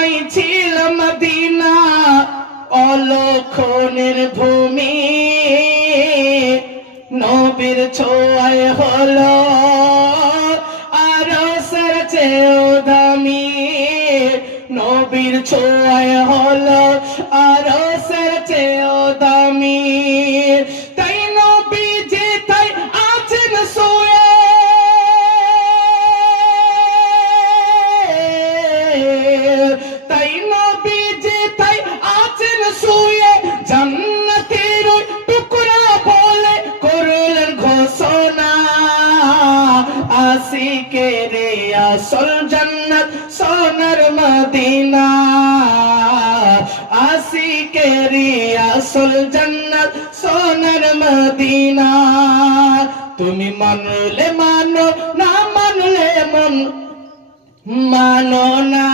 সময় ছিল মদিনা অলক্ষণের ভূমি, নবীর ছোঁয়ায় হলো আরশের চেয়েও দামি, নবীর ছোঁয়ায় হলো আরশের চেয়েও দামি। তাই নবী যেথায় আছেন শুয়ে, তাই নবী যেথায় আছেন শুয়ে জান্নাতের ওই টুকরা বলে করলেন ঘোষণা, আশিকের আসল জান্নাত সোনার মদিনা, আশিকের আসল জান্নাত সোনার মদিনা। তুমি মানলে মানো, না মানলে মানো না।